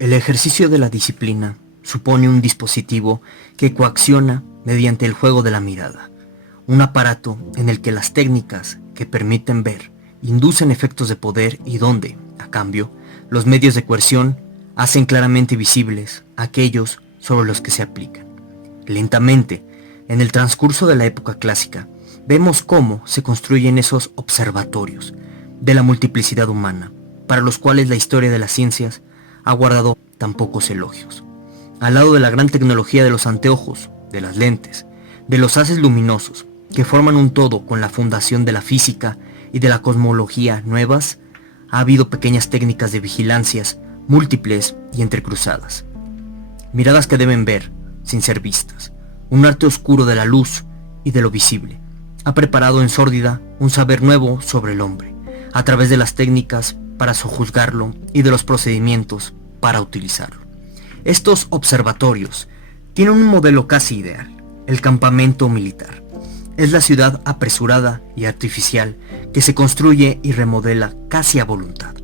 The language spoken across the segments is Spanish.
El ejercicio de la disciplina supone un dispositivo que coacciona mediante el juego de la mirada, un aparato en el que las técnicas que permiten ver inducen efectos de poder y donde, a cambio, los medios de coerción hacen claramente visibles aquellos sobre los que se aplican. Lentamente, en el transcurso de la época clásica, vemos cómo se construyen esos observatorios de la multiplicidad humana, para los cuales la historia de las ciencias ha guardado tan pocos elogios. Al lado de la gran tecnología de los anteojos, de las lentes, de los haces luminosos, que forman un todo con la fundación de la física y de la cosmología nuevas, ha habido pequeñas técnicas de vigilancias múltiples y entrecruzadas. Miradas que deben ver, sin ser vistas. Un arte oscuro de la luz y de lo visible. Ha preparado en sórdida un saber nuevo sobre el hombre, a través de las técnicas para sojuzgarlo y de los procedimientos para utilizarlo. Estos observatorios tienen un modelo casi ideal, el campamento militar. Es la ciudad apresurada y artificial que se construye y remodela casi a voluntad.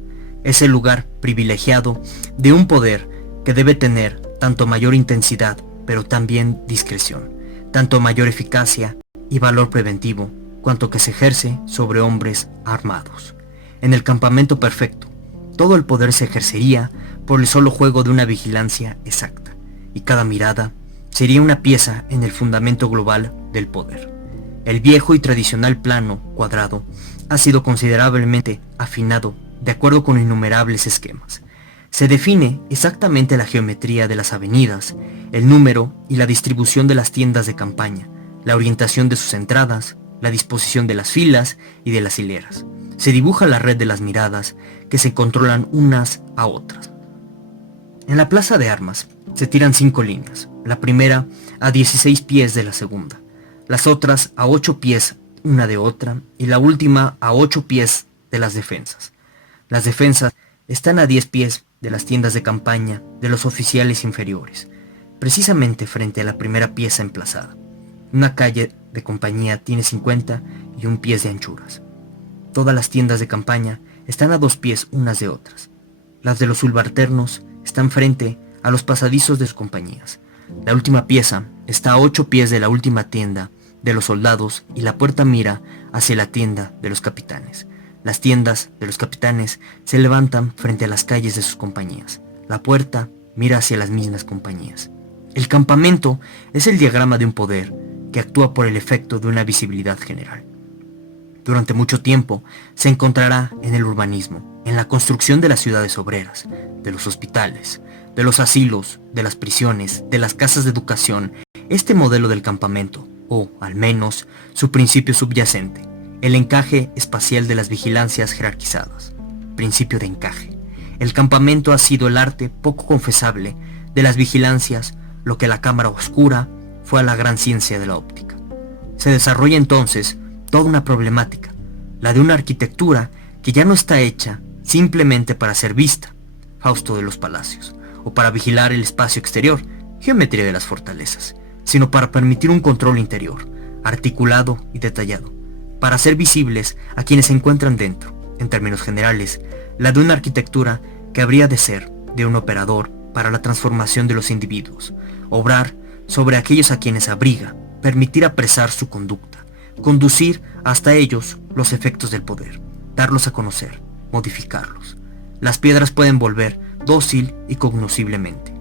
Es el lugar privilegiado de un poder que debe tener tanto mayor intensidad, pero también discreción, tanto mayor eficacia y valor preventivo, cuanto que se ejerce sobre hombres armados. En el campamento perfecto, todo el poder se ejercería por el solo juego de una vigilancia exacta, y cada mirada sería una pieza en el fundamento global del poder. El viejo y tradicional plano cuadrado ha sido considerablemente afinado de acuerdo con innumerables esquemas. Se define exactamente la geometría de las avenidas, el número y la distribución de las tiendas de campaña, la orientación de sus entradas, la disposición de las filas y de las hileras. Se dibuja la red de las miradas que se controlan unas a otras. En la plaza de armas se tiran 5 líneas, la primera a 16 pies de la segunda, las otras a 8 pies una de otra y la última a 8 pies de las defensas. Las defensas están a 10 pies de las tiendas de campaña de los oficiales inferiores, precisamente frente a la primera pieza emplazada. Una calle de compañía tiene 50 y 1 pies de anchuras. Todas las tiendas de campaña están a 2 pies unas de otras. Las de los subalternos están frente a los pasadizos de sus compañías. La última pieza está a 8 pies de la última tienda de los soldados y la puerta mira hacia la tienda de los capitanes. Las tiendas de los capitanes se levantan frente a las calles de sus compañías. La puerta mira hacia las mismas compañías. El campamento es el diagrama de un poder que actúa por el efecto de una visibilidad general. Durante mucho tiempo se encontrará en el urbanismo, en la construcción de las ciudades obreras, de los hospitales, de los asilos, de las prisiones, de las casas de educación, este modelo del campamento, o, al menos, su principio subyacente, el encaje espacial de las vigilancias jerarquizadas. Principio de encaje. El campamento ha sido el arte poco confesable de las vigilancias, lo que la cámara oscura fue a la gran ciencia de la óptica. Se desarrolla entonces toda una problemática, la de una arquitectura que ya no está hecha simplemente para ser vista, Fausto de los Palacios, o para vigilar el espacio exterior, geometría de las fortalezas, sino para permitir un control interior, articulado y detallado, para hacer visibles a quienes se encuentran dentro, en términos generales, la de una arquitectura que habría de ser de un operador para la transformación de los individuos, obrar sobre aquellos a quienes abriga, permitir apresar su conducta, conducir hasta ellos los efectos del poder, darlos a conocer, modificarlos. Las piedras pueden volver dócil y cognosciblemente.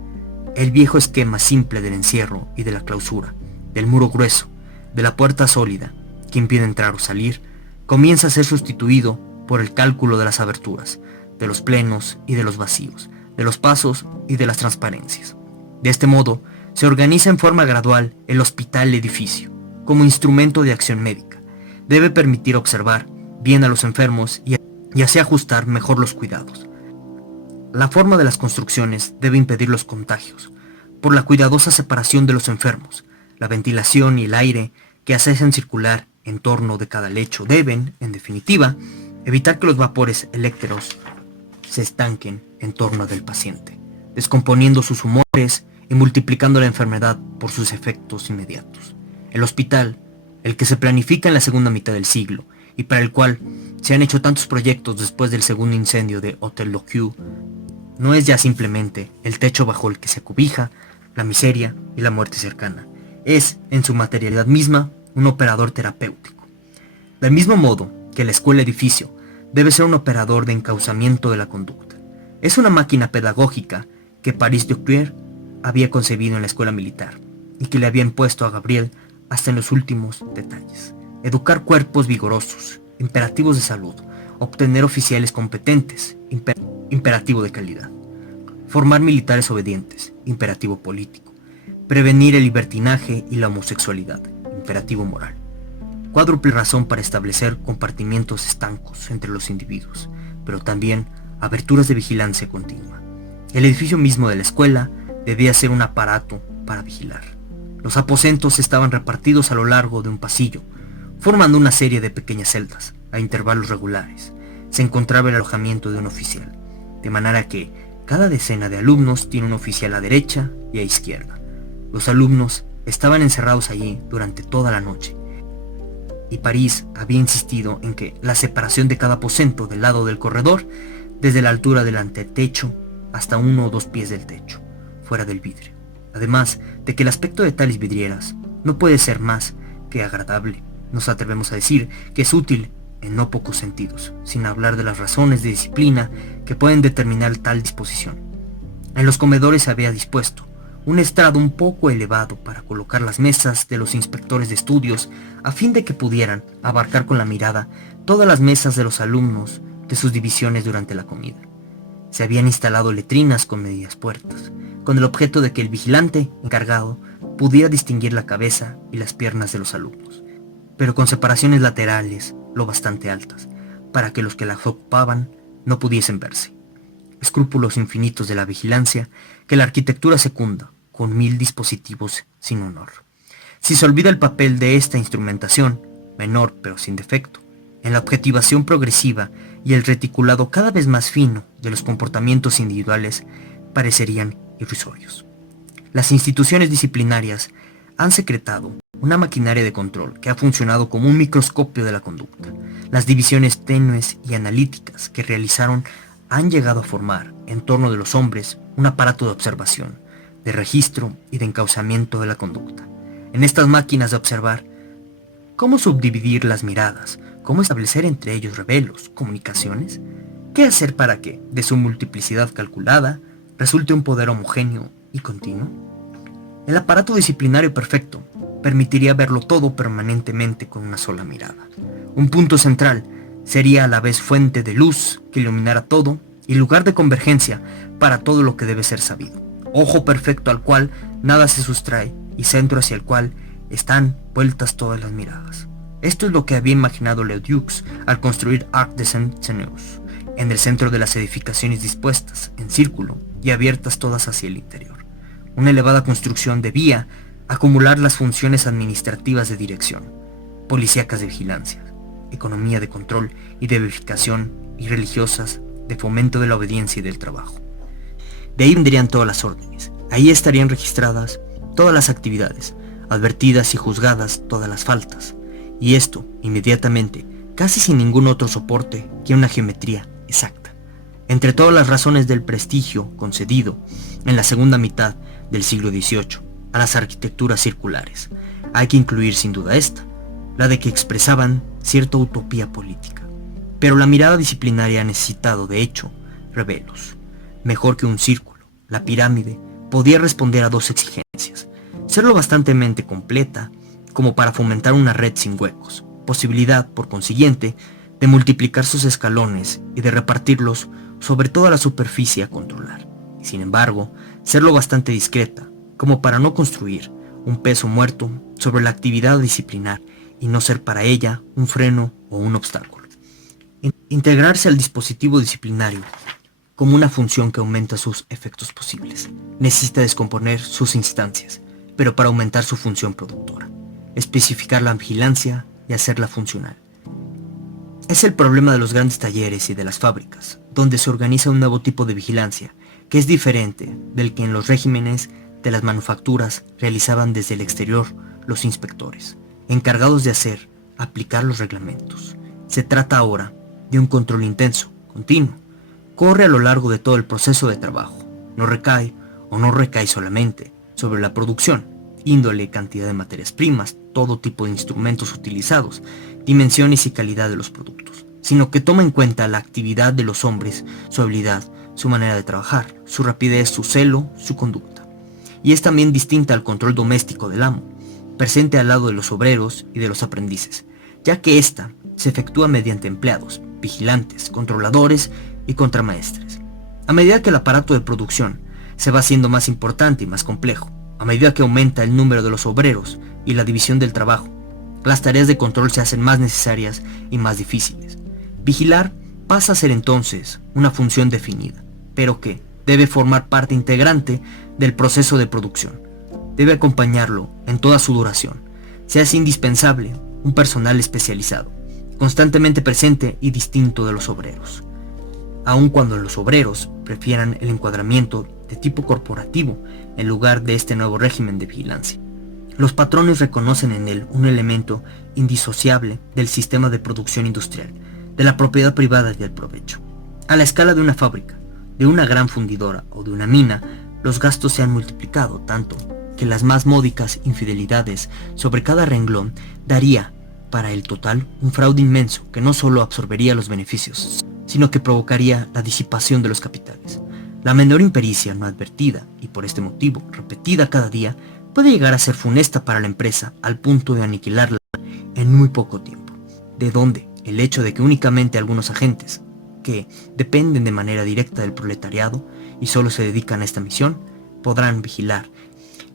El viejo esquema simple del encierro y de la clausura, del muro grueso, de la puerta sólida, que impide entrar o salir, comienza a ser sustituido por el cálculo de las aberturas, de los plenos y de los vacíos, de los pasos y de las transparencias. De este modo, se organiza en forma gradual el hospital edificio, como instrumento de acción médica. Debe permitir observar bien a los enfermos y así ajustar mejor los cuidados. La forma de las construcciones debe impedir los contagios, por la cuidadosa separación de los enfermos. La ventilación y el aire que hacen circular en torno de cada lecho deben, en definitiva, evitar que los vapores eléctricos se estanquen en torno del paciente, descomponiendo sus humores y multiplicando la enfermedad por sus efectos inmediatos. El hospital, el que se planifica en la segunda mitad del siglo y para el cual se han hecho tantos proyectos después del segundo incendio de Hotel Lockheed, no es ya simplemente el techo bajo el que se acobija la miseria y la muerte cercana. Es, en su materialidad misma, un operador terapéutico. Del mismo modo que la escuela edificio debe ser un operador de encauzamiento de la conducta. Es una máquina pedagógica que Paris Dupuy había concebido en la escuela militar y que le había impuesto a Gabriel hasta en los últimos detalles. Educar cuerpos vigorosos, imperativos de salud, obtener oficiales competentes, imperativo de calidad. Formar militares obedientes, imperativo político. Prevenir el libertinaje y la homosexualidad, imperativo moral. Cuádruple razón para establecer compartimientos estancos entre los individuos, pero también aberturas de vigilancia continua. El edificio mismo de la escuela debía ser un aparato para vigilar. Los aposentos estaban repartidos a lo largo de un pasillo, formando una serie de pequeñas celdas, a intervalos regulares. Se encontraba el alojamiento de un oficial, de manera que cada decena de alumnos tiene un oficial a derecha y a izquierda. Los alumnos estaban encerrados allí durante toda la noche, y París había insistido en que la separación de cada aposento del lado del corredor, desde la altura del antetecho hasta 1 o 2 pies del techo, fuera del vidrio. Además de que el aspecto de tales vidrieras no puede ser más que agradable. Nos atrevemos a decir que es útil en no pocos sentidos, sin hablar de las razones de disciplina que pueden determinar tal disposición. En los comedores se había dispuesto un estrado un poco elevado para colocar las mesas de los inspectores de estudios a fin de que pudieran abarcar con la mirada todas las mesas de los alumnos de sus divisiones durante la comida. Se habían instalado letrinas con medias puertas, con el objeto de que el vigilante encargado pudiera distinguir la cabeza y las piernas de los alumnos, pero con separaciones laterales lo bastante altas, para que los que las ocupaban no pudiesen verse. Escrúpulos infinitos de la vigilancia que la arquitectura secunda con 1000 dispositivos sin honor. Si se olvida el papel de esta instrumentación, menor pero sin defecto, en la objetivación progresiva y el reticulado cada vez más fino de los comportamientos individuales, parecerían irrisorios. Las instituciones disciplinarias han secretado una maquinaria de control que ha funcionado como un microscopio de la conducta. Las divisiones tenues y analíticas que realizaron han llegado a formar, en torno de los hombres, un aparato de observación, de registro y de encauzamiento de la conducta. En estas máquinas de observar, ¿cómo subdividir las miradas? ¿Cómo establecer entre ellos revelos, comunicaciones? ¿Qué hacer para que, de su multiplicidad calculada, resulte un poder homogéneo y continuo? El aparato disciplinario perfecto permitiría verlo todo permanentemente con una sola mirada. Un punto central sería a la vez fuente de luz que iluminara todo y lugar de convergencia para todo lo que debe ser sabido. Ojo perfecto al cual nada se sustrae y centro hacia el cual están vueltas todas las miradas. Esto es lo que había imaginado Leduc al construir Arc de Saint-Denis, en el centro de las edificaciones dispuestas en círculo y abiertas todas hacia el interior. Una elevada construcción debía acumular las funciones administrativas de dirección, policíacas de vigilancia, economía de control y de verificación y religiosas de fomento de la obediencia y del trabajo. De ahí vendrían todas las órdenes. Ahí estarían registradas todas las actividades, advertidas y juzgadas todas las faltas. Y esto, inmediatamente, casi sin ningún otro soporte que una geometría exacta. Entre todas las razones del prestigio concedido en la segunda mitad del siglo XVIII a las arquitecturas circulares, hay que incluir sin duda esta, la de que expresaban cierta utopía política. Pero la mirada disciplinaria ha necesitado, de hecho, revelos. Mejor que un círculo, la pirámide podía responder a dos exigencias: ser lo bastantemente completa como para fomentar una red sin huecos, posibilidad, por consiguiente, de multiplicar sus escalones y de repartirlos sobre toda la superficie a controlar, y sin embargo, ser lo bastante discreta como para no construir un peso muerto sobre la actividad disciplinar y no ser para ella un freno o un obstáculo. Integrarse al dispositivo disciplinario como una función que aumenta sus efectos posibles. Necesita descomponer sus instancias, pero para aumentar su función productora, especificar la vigilancia y hacerla funcional. Es el problema de los grandes talleres y de las fábricas, donde se organiza un nuevo tipo de vigilancia, que es diferente del que en los regímenes de las manufacturas realizaban desde el exterior los inspectores, encargados de aplicar los reglamentos. Se trata ahora de un control intenso, continuo, corre a lo largo de todo el proceso de trabajo. No recae o no recae solamente sobre la producción, índole, cantidad de materias primas, todo tipo de instrumentos utilizados, dimensiones y calidad de los productos, sino que toma en cuenta la actividad de los hombres, su habilidad, su manera de trabajar, su rapidez, su celo, su conducta. Y es también distinta al control doméstico del amo, presente al lado de los obreros y de los aprendices, ya que ésta se efectúa mediante empleados, vigilantes, controladores y contramaestres. A medida que el aparato de producción se va haciendo más importante y más complejo, a medida que aumenta el número de los obreros y la división del trabajo, las tareas de control se hacen más necesarias y más difíciles. Vigilar pasa a ser entonces una función definida, pero que debe formar parte integrante del proceso de producción. Debe acompañarlo en toda su duración. Se hace indispensable un personal especializado, constantemente presente y distinto de los obreros. Aun cuando los obreros prefieran el encuadramiento de tipo corporativo en lugar de este nuevo régimen de vigilancia. Los patrones reconocen en él un elemento indisociable del sistema de producción industrial, de la propiedad privada y del provecho. A la escala de una fábrica, de una gran fundidora o de una mina, los gastos se han multiplicado tanto que las más módicas infidelidades sobre cada renglón daría para el total un fraude inmenso que no solo absorbería los beneficios, sino que provocaría la disipación de los capitales. La menor impericia no advertida y por este motivo repetida cada día puede llegar a ser funesta para la empresa al punto de aniquilarla en muy poco tiempo. De donde el hecho de que únicamente algunos agentes que dependen de manera directa del proletariado y solo se dedican a esta misión podrán vigilar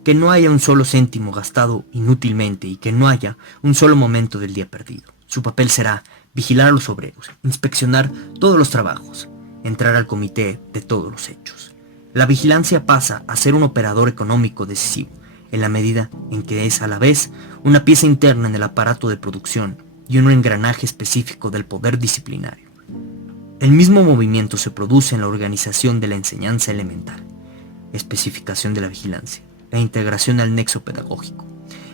que no haya un solo céntimo gastado inútilmente y que no haya un solo momento del día perdido. Su papel será vigilar a los obreros, inspeccionar todos los trabajos, entrar al comité de todos los hechos. La vigilancia pasa a ser un operador económico decisivo, en la medida en que es a la vez una pieza interna en el aparato de producción y un engranaje específico del poder disciplinario. El mismo movimiento se produce en la organización de la enseñanza elemental, especificación de la vigilancia, la integración al nexo pedagógico,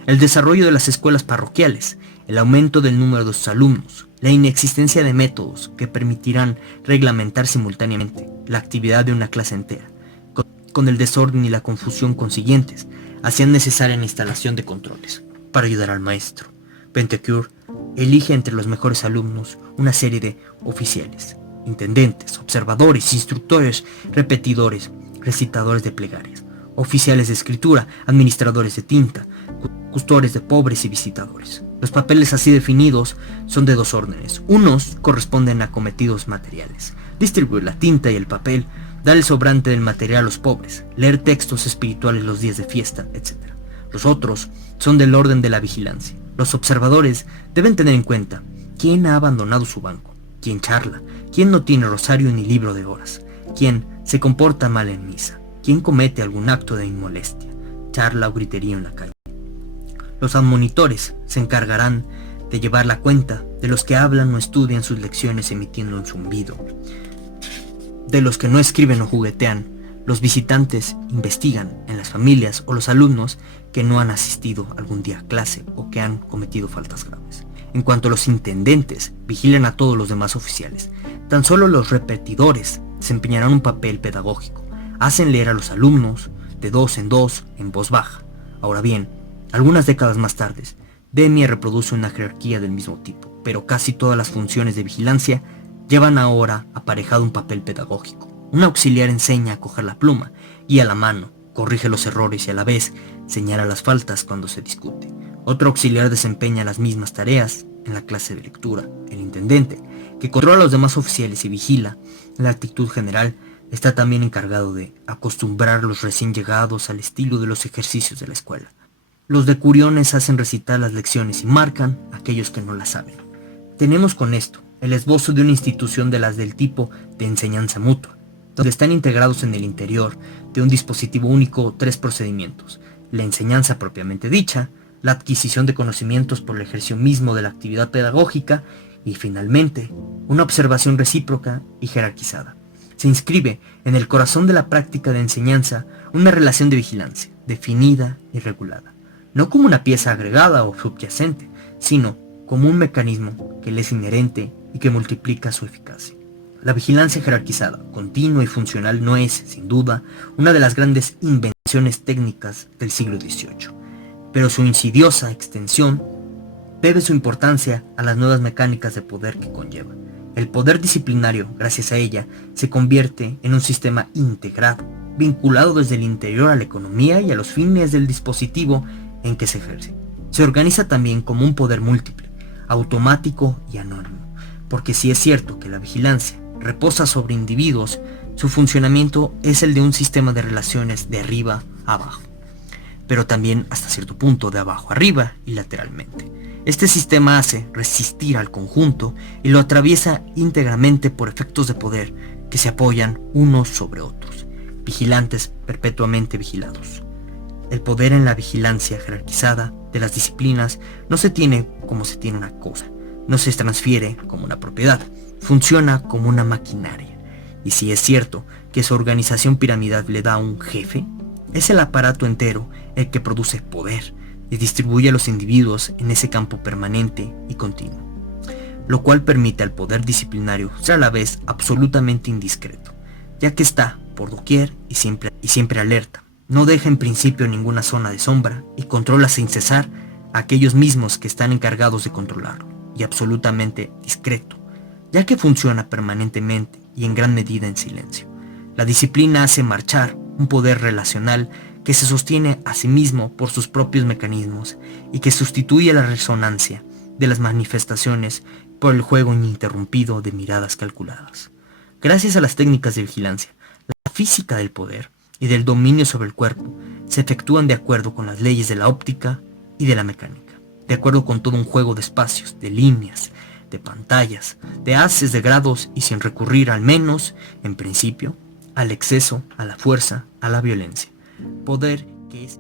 el desarrollo de las escuelas parroquiales, el aumento del número de sus alumnos, la inexistencia de métodos que permitirán reglamentar simultáneamente la actividad de una clase entera, con el desorden y la confusión consiguientes, hacían necesaria la instalación de controles para ayudar al maestro. Pentecure elige entre los mejores alumnos una serie de oficiales, intendentes, observadores, instructores, repetidores, recitadores de plegarias, oficiales de escritura, administradores de tinta, custores de pobres y visitadores. Los papeles así definidos son de dos órdenes. Unos corresponden a cometidos materiales: distribuir la tinta y el papel, dar el sobrante del material a los pobres, leer textos espirituales los días de fiesta, etc. Los otros son del orden de la vigilancia. Los observadores deben tener en cuenta quién ha abandonado su banco, quién charla, quién no tiene rosario ni libro de horas, quién se comporta mal en misa, quién comete algún acto de inmolestia, charla o gritería en la calle. Los admonitores se encargarán de llevar la cuenta de los que hablan o estudian sus lecciones emitiendo un zumbido, de los que no escriben o juguetean. Los visitantes investigan en las familias o los alumnos que no han asistido algún día a clase o que han cometido faltas graves. En cuanto a los intendentes, vigilan a todos los demás oficiales. Tan solo los repetidores desempeñarán un papel pedagógico. Hacen leer a los alumnos de dos en voz baja. Ahora bien, algunas décadas más tarde, Demie reproduce una jerarquía del mismo tipo, pero casi todas las funciones de vigilancia llevan ahora aparejado un papel pedagógico. Un auxiliar enseña a coger la pluma, guía la mano, corrige los errores y a la vez señala las faltas cuando se discute. Otro auxiliar desempeña las mismas tareas en la clase de lectura. El intendente, que controla a los demás oficiales y vigila la actitud general, está también encargado de acostumbrar a los recién llegados al estilo de los ejercicios de la escuela. Los decuriones hacen recitar las lecciones y marcan a aquellos que no las saben. Tenemos con esto el esbozo de una institución de las del tipo de enseñanza mutua, donde están integrados en el interior de un dispositivo único tres procedimientos: la enseñanza propiamente dicha, la adquisición de conocimientos por el ejercicio mismo de la actividad pedagógica y, finalmente, una observación recíproca y jerarquizada. Se inscribe en el corazón de la práctica de enseñanza una relación de vigilancia, definida y regulada, no como una pieza agregada o subyacente, sino como un mecanismo que le es inherente y que multiplica su eficacia. la vigilancia jerarquizada, continua y funcional no es, sin duda, una de las grandes invenciones técnicas del siglo XVIII, pero su insidiosa extensión debe su importancia a las nuevas mecánicas de poder que conlleva. El poder disciplinario, gracias a ella, se convierte en un sistema integrado, vinculado desde el interior a la economía y a los fines del dispositivo en que se ejerce. Se organiza también como un poder múltiple, automático y anónimo, porque si es cierto que la vigilancia reposa sobre individuos, su funcionamiento es el de un sistema de relaciones de arriba a abajo, pero también hasta cierto punto de abajo a arriba y lateralmente. Este sistema hace resistir al conjunto y lo atraviesa íntegramente por efectos de poder que se apoyan unos sobre otros, vigilantes perpetuamente vigilados. El poder en la vigilancia jerarquizada de las disciplinas no se tiene como se tiene una cosa, no se transfiere como una propiedad, funciona como una maquinaria. Y si es cierto que su organización piramidal le da un jefe, es el aparato entero el que produce poder y distribuye a los individuos en ese campo permanente y continuo, lo cual permite al poder disciplinario ser a la vez absolutamente indiscreto, ya que está por doquier y siempre alerta, no deja en principio ninguna zona de sombra y controla sin cesar a aquellos mismos que están encargados de controlarlo, y absolutamente discreto, ya que funciona permanentemente y en gran medida en silencio. La disciplina hace marchar un poder relacional que se sostiene a sí mismo por sus propios mecanismos y que sustituye la resonancia de las manifestaciones por el juego ininterrumpido de miradas calculadas. Gracias a las técnicas de vigilancia, la física del poder y del dominio sobre el cuerpo se efectúan de acuerdo con las leyes de la óptica y de la mecánica, de acuerdo con todo un juego de espacios, de líneas, de pantallas, de haces, de grados y sin recurrir al menos, en principio, al exceso, a la fuerza, a la violencia. Poder que es